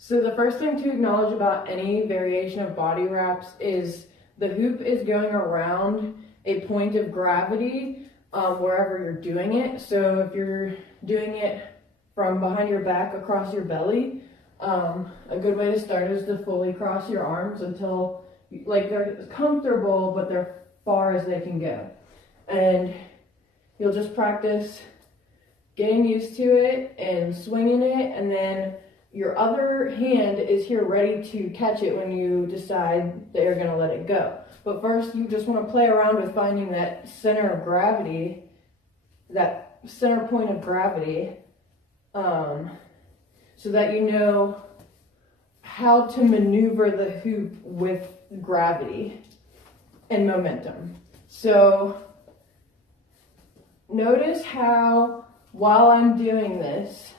So the first thing to acknowledge about any variation of body wraps is the hoop is going around a point of gravity wherever you're doing it. So if you're doing it from behind your back across your belly, a good way to start is to fully cross your arms until like they're comfortable, but they're far as they can go. And you'll just practice getting used to it and swinging it, and then your other hand is here ready to catch it when you decide that you're going to let it go. But first, you just want to play around with finding that center of gravity, that center point of gravity, so that you know how to maneuver the hoop with gravity and momentum. So notice how while I'm doing this,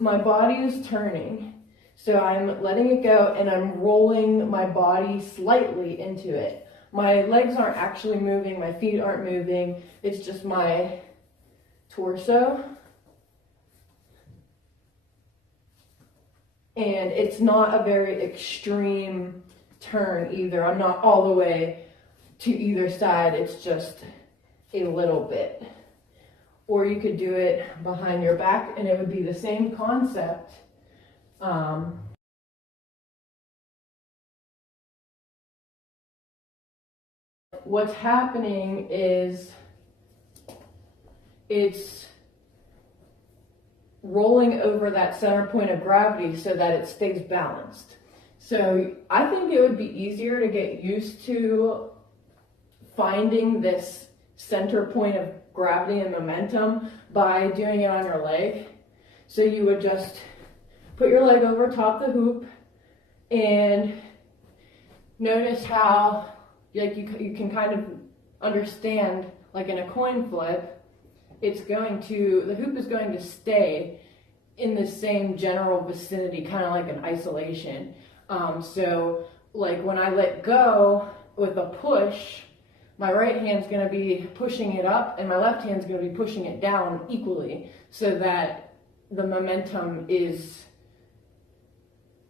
my body is turning. So I'm letting it go and I'm rolling my body slightly into it. My legs aren't actually moving, my feet aren't moving, it's just my torso. And it's not a very extreme turn either. I'm not all the way to either side, it's just a little bit. Or you could do it behind your back and it would be the same concept. What's happening is it's rolling over that center point of gravity so that it stays balanced. So I think it would be easier to get used to finding this center point of gravity and momentum by doing it on your leg. So you would just put your leg over top the hoop and notice how like you can kind of understand, like in a coin flip, the hoop is going to stay in the same general vicinity, kind of like an isolation. So like when I let go with a push, my right hand's going to be pushing it up and my left hand's going to be pushing it down equally so that the momentum is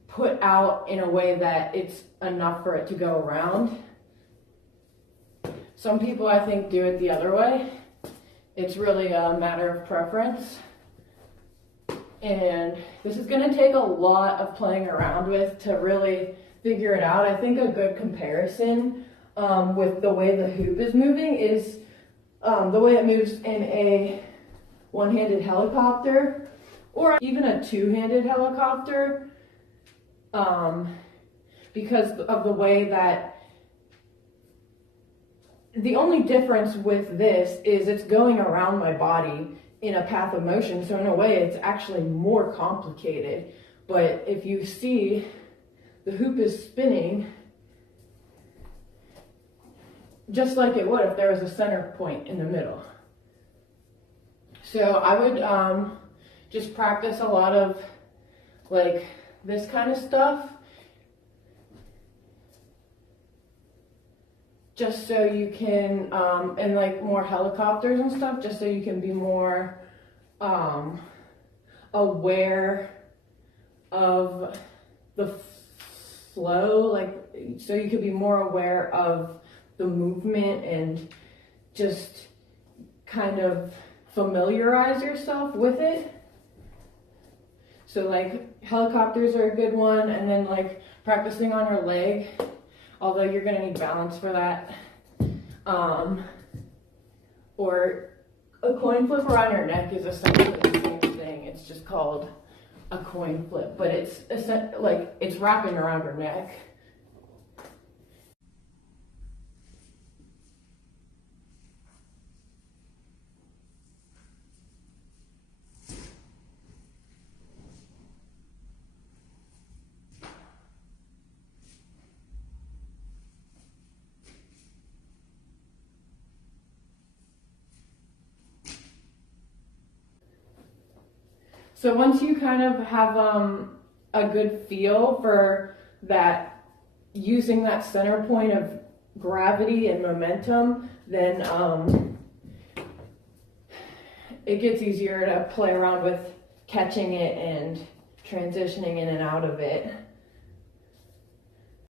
put out in a way that it's enough for it to go around. Some people, I think, do it the other way. It's really a matter of preference. And this is going to take a lot of playing around with to really figure it out. I think a good comparison with the way the hoop is moving is the way it moves in a one-handed helicopter or even a two-handed helicopter, because of the way that the only difference with this is it's going around my body in a path of motion. So in a way, it's actually more complicated. But if you see, the hoop is spinning just like it would if there was a center point in the middle. So I would just practice a lot of like this kind of stuff, just so you can, and like more helicopters and stuff, just so you can be more aware of the flow, like, so you could be more aware of the movement and just kind of familiarize yourself with it. So like helicopters are a good one, and then like practicing on your leg, although you're going to need balance for that. Or a coin flip around your neck is essentially the same thing. It's just called a coin flip, but it's wrapping around your neck. So once you kind of have a good feel for that, using that center point of gravity and momentum, then it gets easier to play around with catching it and transitioning in and out of it.